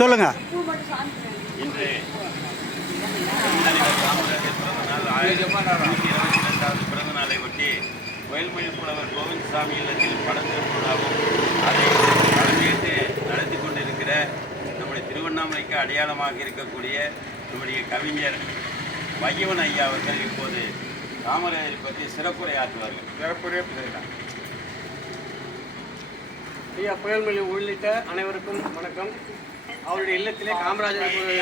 சொல்லுங்கள். இன்று காமராஜர் பிறந்த நாள் 1122வது பிறந்த நாளை ஒட்டி வயல்மொழி புலவர் கோவிந்தசாமி இல்லத்தில் படத்திறப்பு விழாவும் அதை அரங்கேற்று நடத்தி கொண்டிருக்கிற நம்முடைய திருவண்ணாமலைக்கு அடையாளமாக இருக்கக்கூடிய நம்முடைய கவிஞர் வையவன் ஐயா அவர்கள் இப்போது காமராஜரை பற்றி சிறப்புரை ஆற்றுவார்கள். சிறப்புரை ஐயா புயல்மொழி உள்ளிட்ட அனைவருக்கும் வணக்கம். அவருடைய இல்லத்திலே காமராஜருக்கு ஒரு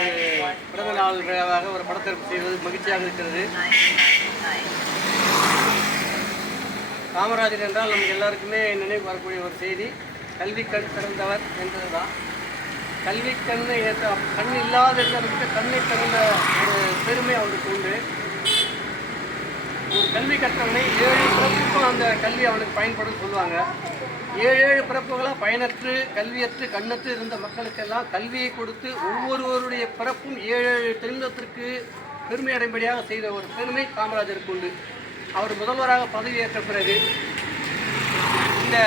பிறந்த நாள் விழாவாக ஒரு படத்திறப்பு செய்வது மகிழ்ச்சியாக இருக்கிறது. காமராஜர் என்றால் நமக்கு எல்லாருக்குமே நினைவு வரக்கூடிய ஒரு செய்தி கல்வி கண் திறந்தவர் என்பது தான். கல்வி கண்ணை கண் இல்லாதவருக்கு கண்ணை திறந்த ஒரு பெருமை அவருக்கு உண்டு. ஒரு கல்வி கற்றவனை 7 பிறப்புக்கும் அந்த கல்வி அவனுக்கு பயன்படும் சொல்லுவாங்க. 7 பிறப்புகளாக பயனற்று கல்வியற்று கண்ணற்று இருந்த மக்களுக்கெல்லாம் கல்வியை கொடுத்து ஒவ்வொருவருடைய பிறப்பும் 7 திருந்தத்திற்கு பெருமை அடைம்படியாக செய்த ஒரு பெருமை காமராஜருக்கு உண்டு. அவர் முதல்வராக பதவியேற்ற பிறகு இந்த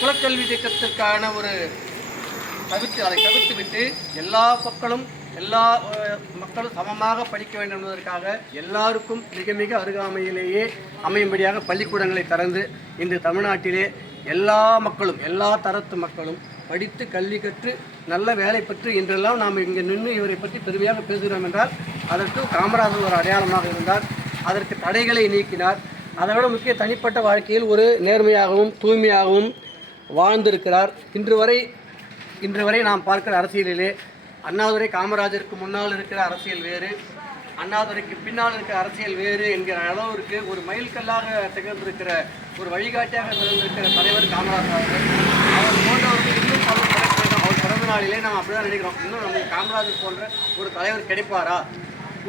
குலக்கல்வி திட்டத்திற்கான ஒரு அதை தவிர்த்துவிட்டு எல்லா மக்களும் சமமாக படிக்க வேண்டும் என்பதற்காக எல்லாருக்கும் மிக மிக அருகாமையிலேயே அமையும்படியாக பள்ளிக்கூடங்களை திறந்து இன்று தமிழ்நாட்டிலே எல்லா மக்களும் எல்லா தரத்து மக்களும் படித்து கல்வி கற்று நல்ல வேலை பெற்று இன்றெல்லாம் நாம் இங்கே நின்று இவரை பற்றி பெருமையாக பேசுகிறோம் என்றால் அதற்கு காமராஜர் ஒரு அடையாளமாக இருந்தார். அதற்கு தடைகளை நீக்கினார். அதை விட முக்கிய தனிப்பட்ட வாழ்க்கையில் ஒரு நேர்மையாகவும் தூய்மையாகவும் வாழ்ந்திருக்கிறார். இன்று வரை நாம் பார்க்கிற அரசியலிலே அண்ணாதுரை காமராஜருக்கு முன்னால் இருக்கிற அரசியல் வேறு, அண்ணாதுரைக்கு பின்னால் இருக்கிற அரசியல் வேறு என்கிற அளவிற்கு ஒரு மைல்கல்லாக திகழ்ந்திருக்கிற ஒரு வழிகாட்டியாக திகழ்ந்திருக்கிற தலைவர் காமராஜர் அவர்கள். அவர் போன்றவர்கள் இன்னும் பலர் கிடைக்க வேண்டும். அவர் பிறந்த நாளிலே நாம் அப்படிதான் நினைக்கிறோம். இன்னும் நமக்கு காமராஜர் போன்ற ஒரு தலைவர் கிடைப்பாரா?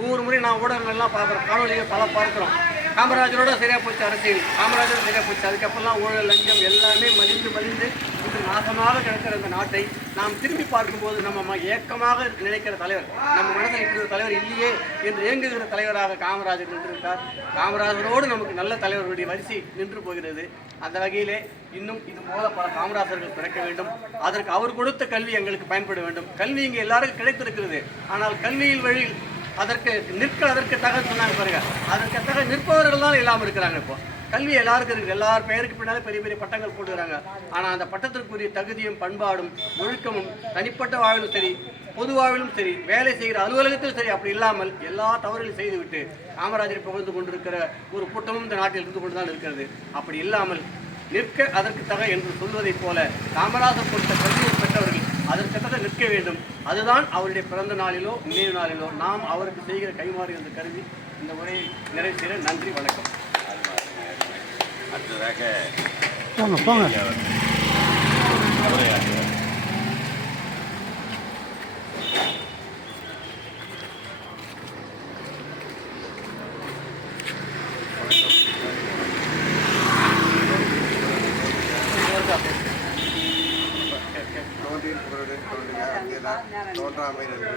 ஒவ்வொரு முறை நான் ஊடகங்கள்லாம் பார்க்குறோம், காணொலிகள் பல பார்க்குறோம். காமராஜரோட சரியாக போச்சு அரசியல், காமராஜரோட சரியாக போச்சு. அதுக்கப்புறம்லாம் ஊழல் லஞ்சம் எல்லாமே மலிந்து இன்று நாசமாக கிடக்கிற இந்த நாட்டை நாம் திரும்பி பார்க்கும்போது நம்ம ஏக்கமாக நினைக்கிற தலைவர், நம்ம மனதில் இருக்கிற தலைவர் இல்லையே என்று இயங்குகிற தலைவராக காமராஜர் நின்றுவிட்டார். காமராஜரோடு நமக்கு நல்ல தலைவர்களுடைய வரிசை நின்று போகிறது. அந்த வகையிலே இன்னும் இது போல பல காமராஜர்கள் பிறக்க வேண்டும். அதற்கு அவர் கொடுத்த கல்வி எங்களுக்கு பயன்பட வேண்டும். கல்வி இங்கே எல்லாருக்கும் கிடைத்திருக்கிறது. ஆனால் கல்வியில் வழி அதற்கு தக சொன்னாங்க பாருங்க, அதற்கு தக நிற்பவர்கள் தான் இல்லாமல் இருக்கிறாங்க. இப்போ கல்வி எல்லாருக்கும் இருக்குது. எல்லார் பெயருக்கு பின்னாலே பெரிய பெரிய பட்டங்கள் போட்டுக்கிறாங்க. ஆனால் அந்த பட்டத்திற்குரிய தகுதியும் பண்பாடும் ஒழுக்கமும் தனிப்பட்ட வாழ்விலும் சரி, பொது வாழ்விலும் சரி, வேலை செய்கிற அலுவலகத்திலும் சரி அப்படி இல்லாமல் எல்லா தவறுகளையும் செய்துவிட்டு காமராஜரை புகழ்ந்து கொண்டிருக்கிற ஒரு கூட்டமும் இந்த நாட்டில் இருந்து கொண்டு தான் இருக்கிறது. அப்படி இல்லாமல் நிற்க அதற்கு தக என்று சொல்வதைப் போல காமராஜர் கொடுத்த கல்வியை பெற்றவர்கள் அதற்கத்தக நிற்க வேண்டும். அதுதான் அவருடைய பிறந்த நாளிலோ நினைவு நாளிலோ நாம் அவருக்கு செய்கிற கைமாறு என்று கருதி இந்த உரையை நிறைவேற்ற நன்றி, வணக்கம். அடுத்ததாக தோன்றாமை என்று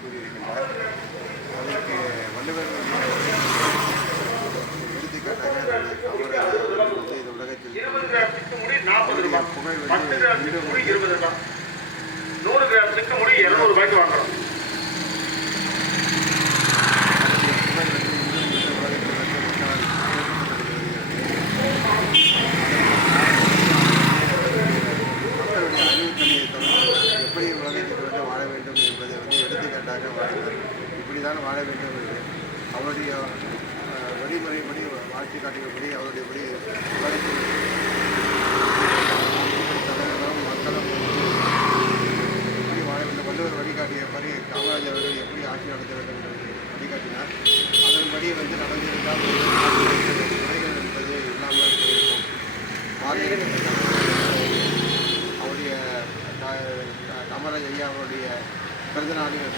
கூறியிருக்கின்றார். அதற்கு வள்ளுவர் எடுத்துக்காட்டாக அவர் இந்த உலகத்தில் புகழ் வந்து 100 கிராம் முடி 200 ரூபாய்க்கு வாங்குறோம். இப்படிதான் வாழ வேண்டும் என்று அவருடைய வழிமுறைப்படி வாழ்க்கை காட்டுகிறபடி அவருடைய தலைவர்களும் மக்களும் எப்படி வாழ வேண்டும், வள்ளுவர் வழிகாட்டியபடி காமராஜர் அவர்கள் எப்படி ஆட்சி நடத்த வேண்டும் என்று வழிகாட்டினார். அதன்படி நடந்திருந்தால் குறைகள் என்பது இல்லாமல் இருக்கும். அவருடைய காமராஜர் ஐயா அவருடைய பிறந்த நாளில்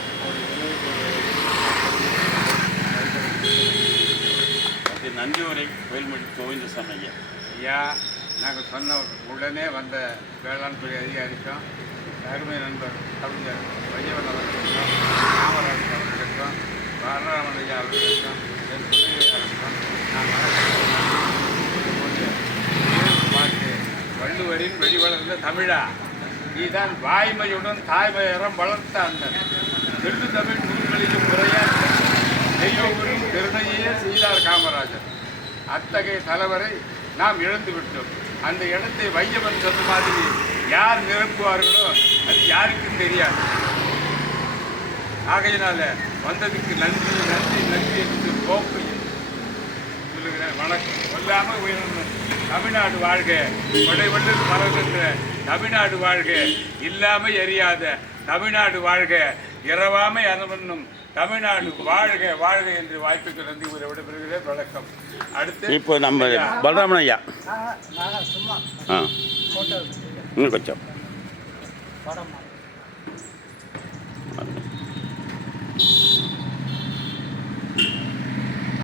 நன்றி உரை வயல்மொழி கோவிந்தசாமி ஐயா. ஐயா, நாங்கள் சொன்ன உடனே வந்த வேளாண் துறை அதிகாரிக்கும் அருமை நண்பர் கவிஞர் வையவன் அவர்களுக்கும் காமராஜர் அவர்களுக்கும் வரராமன் ஐயா அவர்களுக்கும் என் துணைவியாருக்கும் நான் பார்த்து வள்ளுவரின் வெளிவளர்ந்த தமிழா நீதான் வாய்மையுடன் தாய்மையரம் வளர்த்த அண்ணன் செல்லு தமிழ் நூல்களிலும் முறையாக தெய்வங்களும் பெருமையே செய்தார் காமராஜர். அத்தகைய தலைவரை நாம் இழந்து விட்டோம். அந்த இடத்தை வையவன் சொன்ன மாதிரி யார் நிரப்புவார்களோ அது யாருக்கும் தெரியாது. ஆகையினால வந்ததுக்கு நன்றி நன்றி நன்றி என்று கோப்பை சொல்லுகிறேன். வணக்கம். கொல்லாமல் உயர்ந்த தமிழ்நாடு வாழ்க, கொடைவள்ளல் மலர்கின்ற தமிழ்நாடு வாழ்க, இல்லாமை எரியாத தமிழ்நாடு வாழ்க, இரவாமை அனுமன்னும் தமிழ்நாடு வாழ்க வாழ்க என்று வாய்ப்புக்கு நன்றி கூற விடைபெறுகிறேன். வணக்கம். அடுத்து இப்போ நம்ம பலராமன் ஐயா சும்மா இன்னும் கொஞ்சம் படம்